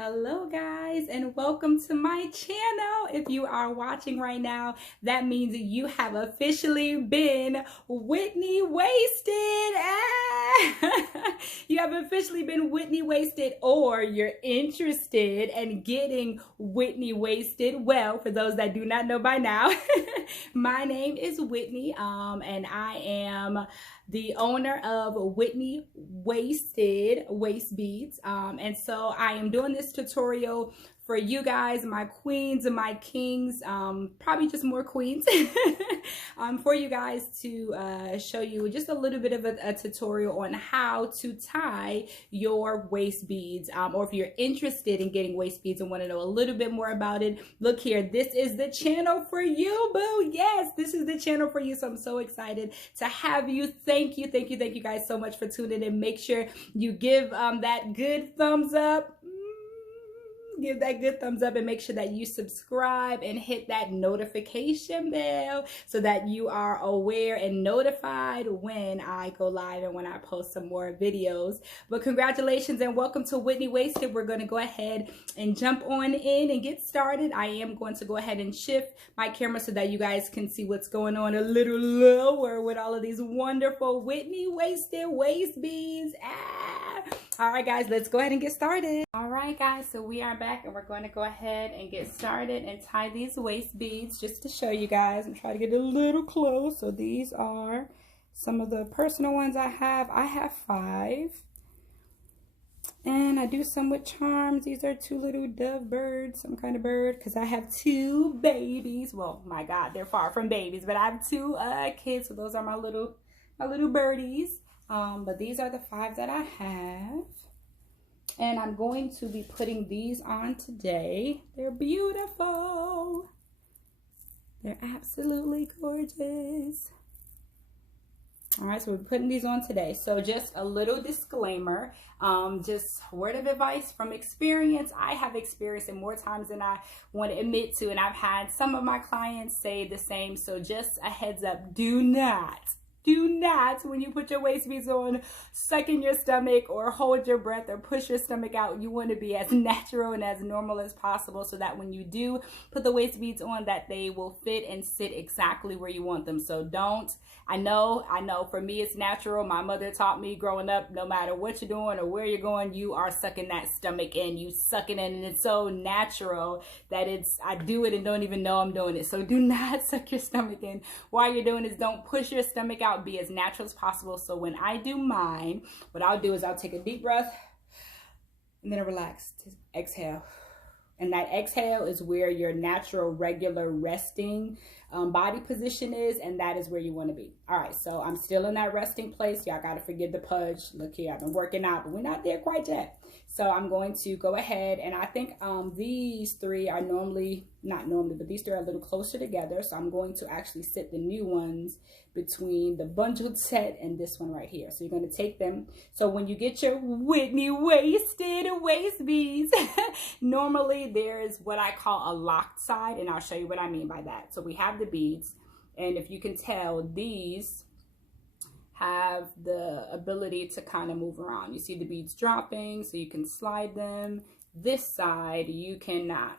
Hello guys, and welcome to my channel. If you are watching right now, that means you have officially been Whitney wasted. You have officially been Whitney wasted, or you're interested in getting Whitney wasted. Well, for those that do not know by now, my name is Whitney, and I am the owner of Whitney Wasted Waist Beads. And so I am doing this tutorial for you guys, my queens and my kings, probably just more queens, for you guys to show you just a little bit of a tutorial on how to tie your waist beads. Or if you're interested in getting waist beads and want to know a little bit more about it, look here. This is the channel for you, boo. Yes, this is the channel for you. So I'm so excited to have you. Thank you guys so much for tuning in. Make sure you give that good thumbs up. Give that good thumbs up and make sure that you subscribe and hit that notification bell so that you are aware and notified when I go live and when I post some more videos. But congratulations and welcome to Whitney Wasted. We're going to go ahead and jump on in and get started. I am going to go ahead and shift my camera so that you guys can see what's going on a little lower with all of these wonderful Whitney Wasted waist beads. All right, guys, let's go ahead and get started. All right, guys, so we are back and we're going to go ahead and get started and tie these waist beads just to show you guys. I'm trying to get a little close. So these are some of the personal ones I have. I have 5. And I do some with charms. These are 2 little dove birds, some kind of bird, because I have 2 babies. Well, my God, they're far from babies, but I have 2 kids. So those are my little birdies. But these are the 5 that I have. And I'm going to be putting these on today. They're beautiful. They're absolutely gorgeous. All right, so we're putting these on today. So just a little disclaimer, just word of advice from experience. I have experienced it more times than I want to admit to, and I've had some of my clients say the same. So just a heads up, do not, when you put your waist beads on, suck in your stomach or hold your breath or push your stomach out. You want to be as natural and as normal as possible so that when you do put the waist beads on, that they will fit and sit exactly where you want them. So don't, I know for me it's natural. My mother taught me growing up, no matter what you're doing or where you're going, you are sucking that stomach in. You suck it in, and it's so natural that I do it and don't even know I'm doing it. So do not suck your stomach in while you're doing this. Don't push your stomach out. Be as natural as possible. So when I do mine, what I'll do is I'll take a deep breath and then a relaxed exhale. And that exhale is where your natural, regular resting body position is, and that is where you want to be. All right, so I'm still in that resting place. Y'all got to forgive the pudge. Look here, I've been working out, but we're not there quite yet. So I'm going to go ahead, and I think these 3 are not normally, but these 3 are a little closer together. So I'm going to actually sit the new ones between the bundled set and this one right here. So you're going to take them. So when you get your Whitney Wasted waist beads, normally there is what I call a locked side, and I'll show you what I mean by that. So we have the beads, and if you can tell, these have the ability to kind of move around. You see the beads dropping, so you can slide them. This side, you cannot.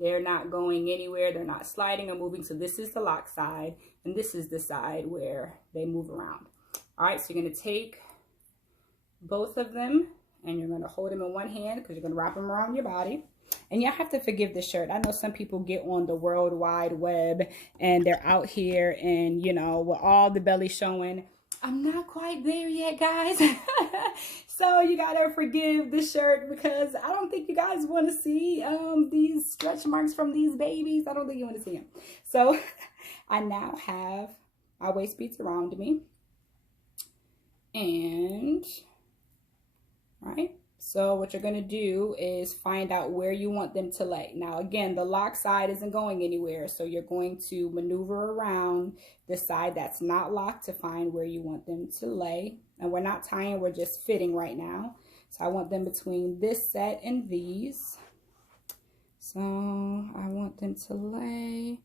They're not going anywhere. They're not sliding or moving. So this is the lock side, and this is the side where they move around. All right, so you're going to take both of them, and you're going to hold them in one hand because you're going to wrap them around your body. And y'all have to forgive the shirt. I know some people get on the World Wide Web, and they're out here and, you know, with all the belly showing. I'm not quite there yet, guys. So you gotta forgive the shirt because I don't think you guys want to see these stretch marks from these babies. I don't think you want to see them. So I now have my waist beads around me, and right. So what you're going to do is find out where you want them to lay. Now, again, the lock side isn't going anywhere. So you're going to maneuver around the side that's not locked to find where you want them to lay. And we're not tying, we're just fitting right now. So I want them between this set and these. So I want them to lay.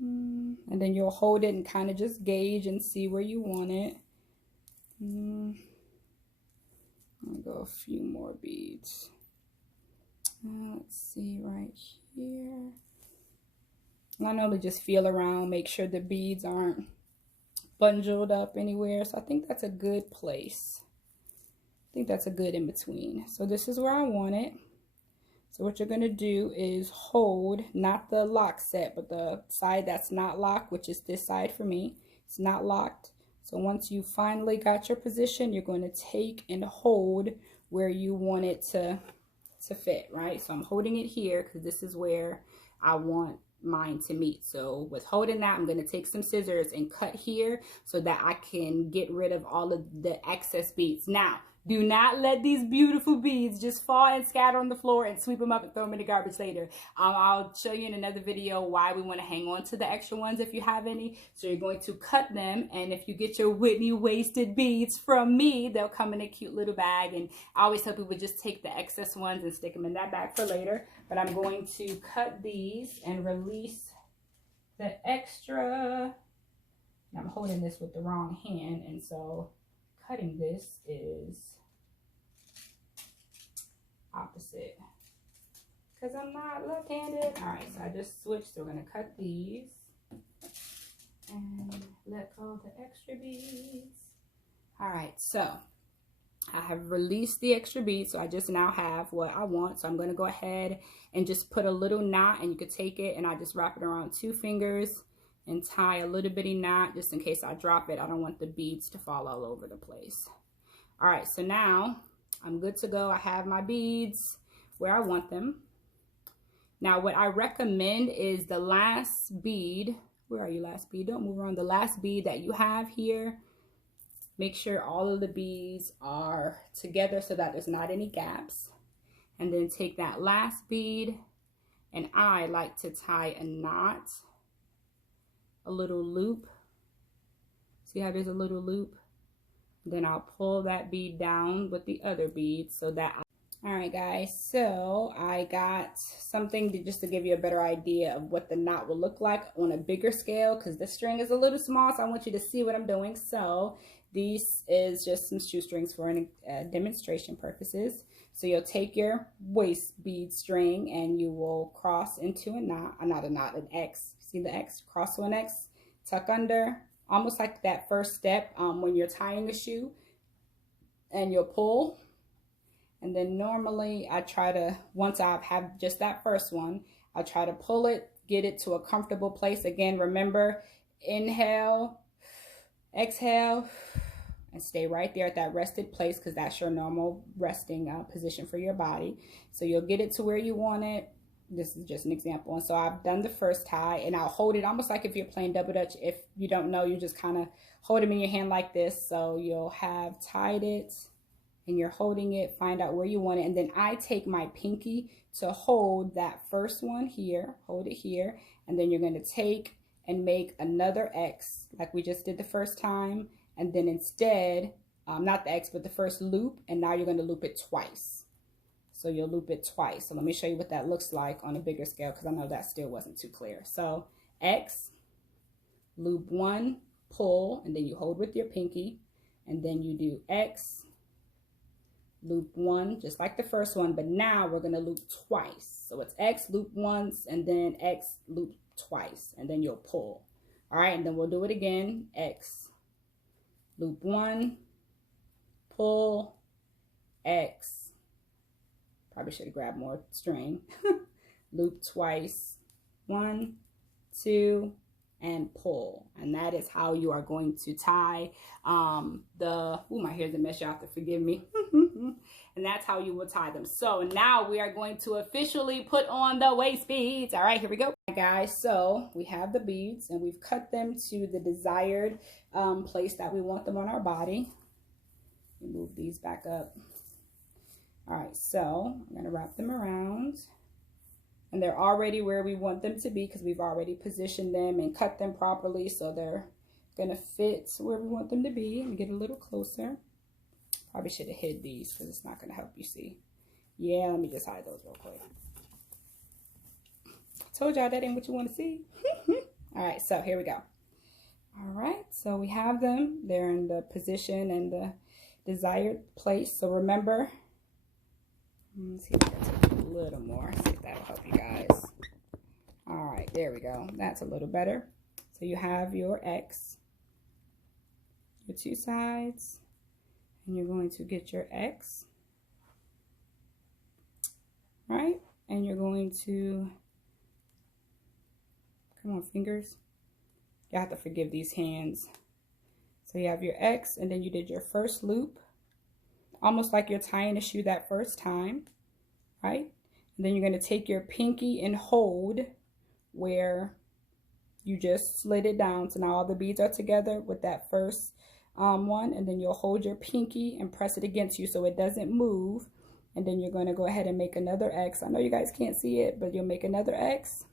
And then you'll hold it and kind of just gauge and see where you want it. I'll go a few more beads. So let's see right here. And I normally just feel around, make sure the beads aren't bundled up anywhere. So I think that's a good place. I think that's a good in between. So this is where I want it. So what you're going to do is hold, not the lock set, but the side that's not locked, which is this side for me. It's not locked. So once you finally got your position, you're going to take and hold where you want it to fit, right? So I'm holding it here because this is where I want mine to meet. So with holding that, I'm going to take some scissors and cut here so that I can get rid of all of the excess beads. Now, do not let these beautiful beads just fall and scatter on the floor and sweep them up and throw them in the garbage later. I'll show you in another video why we want to hang on to the extra ones if you have any. So you're going to cut them, and if you get your Whitney wasted beads from me, they'll come in a cute little bag. And I always tell people just take the excess ones and stick them in that bag for later. But I'm going to cut these and release the extra. I'm holding this with the wrong hand, and so cutting this is opposite because I'm not left-handed. All right, so I just switched. So we're going to cut these and let go of the extra beads. All right, so I have released the extra beads, so I just now have what I want. So I'm going to go ahead and just put a little knot, and you could take it and I just wrap it around 2 fingers and tie a little bitty knot just in case I drop it. I don't want the beads to fall all over the place. All right, so now I'm good to go. I have my beads where I want them. Now what I recommend is the last bead. Where are you, last bead? Don't move around. The last bead that you have here, make sure all of the beads are together so that there's not any gaps. And then take that last bead, and I like to tie a knot, a little loop. See how there's a little loop? Then I'll pull that bead down with the other bead so that all right guys, so I got something just to give you a better idea of what the knot will look like on a bigger scale, because the string is a little small, so I want you to see what I'm doing. So this is just some shoestrings for demonstration purposes. So you'll take your waist bead string and you will cross into a knot, not a knot, an X. See the X? Cross to an X, tuck under, almost like that first step when you're tying a shoe, and you'll pull. And then normally I try to, once I have just that first one, I try to pull it, get it to a comfortable place. Again, remember, inhale, exhale, and stay right there at that rested place because that's your normal resting position for your body. So you'll get it to where you want it. This is just an example. And so I've done the first tie, and I'll hold it almost like if you're playing double dutch. If you don't know, you just kind of hold them in your hand like this. So you'll have tied it and you're holding it, find out where you want it. And then I take my pinky to hold that first one here, hold it here. And then you're going to take and make another X like we just did the first time. And then instead, not the X, but the first loop. And now you're going to loop it twice. So you'll loop it twice. So let me show you what that looks like on a bigger scale, because I know that still wasn't too clear. So X, loop 1, pull, and then you hold with your pinky. And then you do X, loop 1, just like the first one, but now we're going to loop twice. So it's X, loop once, and then X, loop twice, and then you'll pull. All right, and then we'll do it again. X, loop 1, pull, X, probably should have grabbed more string, loop twice, 1, 2, and pull. And that is how you are going to tie my hair's a mess, y'all have to forgive me. And that's how you will tie them. So now we are going to officially put on the waist beads. All right, here we go. Guys, so we have the beads and we've cut them to the desired place that we want them on our body. Move these back up. All right, so I'm gonna wrap them around, and they're already where we want them to be because we've already positioned them and cut them properly, so they're gonna fit where we want them to be. Let me get a little closer. Probably should have hid these because it's not gonna help you see. Yeah, let me just hide those real quick. I told y'all that ain't what you want to see. All right, so here we go. All right, so we have them. They're in the position and the desired place. So remember, Let's see if I can take a little more. See if that'll help you guys. All right, there we go. That's a little better. So you have your X, your two sides, and you're going to get your X, right? And you're going to, come on, fingers. You have to forgive these hands. So you have your X, and then you did your first loop, almost like you're tying a shoe that first time, right? And then you're going to take your pinky and hold where you just slid it down. So now all the beads are together with that first one, and then you'll hold your pinky and press it against you so it doesn't move. And then you're going to go ahead and make another X. I know you guys can't see it, but you'll make another X.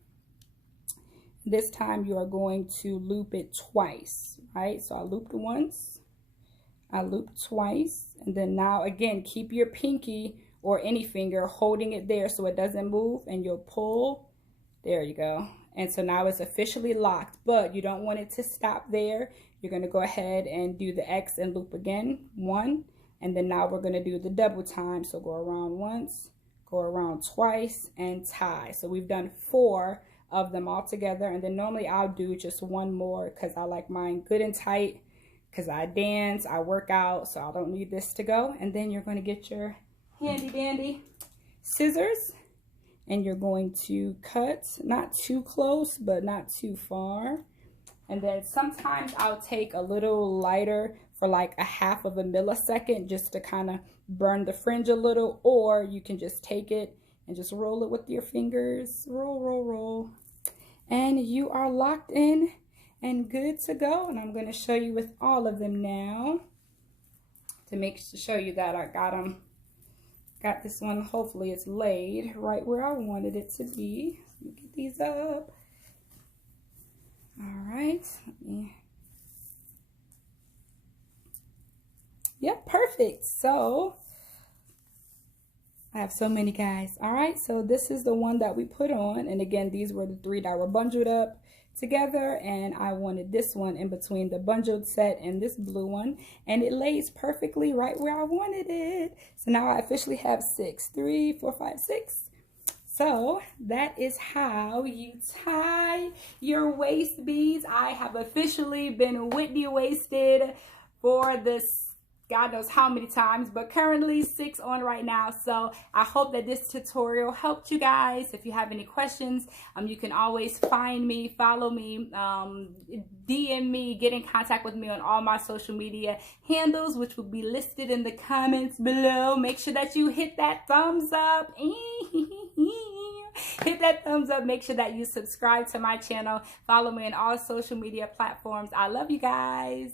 This time you are going to loop it twice, right? So I looped once, I looped twice, and then now again, keep your pinky or any finger holding it there so it doesn't move, and you'll pull. There you go. And so now it's officially locked, but you don't want it to stop there. You're going to go ahead and do the X and loop again, one, and then now we're going to do the double time. So go around once, go around twice, and tie. So we've done 4 of them all together, and then normally I'll do just one more because I like mine good and tight, because I dance, I work out, so I don't need this to go. And then you're going to get your handy dandy scissors, and you're going to cut, not too close, but not too far. And then sometimes I'll take a little lighter for like 1/2 of a millisecond just to kind of burn the fringe a little, or you can just take it and just roll it with your fingers. Roll, roll, roll. And you are locked in and good to go. And I'm going to show you with all of them now to show you that I got them. Got this one, hopefully it's laid right where I wanted it to be. Let me get these up. All right. Yep, perfect. So I have so many, guys. All right, so this is the one that we put on. And again, these were the 3 that were bundled up together, and I wanted this one in between the bundled set and this blue one, and it lays perfectly right where I wanted it. So now I officially have 6. 3, 4, 5, 6. So that is how you tie your waist beads. I have officially been Whitney waisted for this God knows how many times, but currently 6 on right now. So I hope that this tutorial helped you guys. If you have any questions, you can always find me, follow me, DM me, get in contact with me on all my social media handles, which will be listed in the comments below. Make sure that you hit that thumbs up. Hit that thumbs up. Make sure that you subscribe to my channel. Follow me on all social media platforms. I love you guys.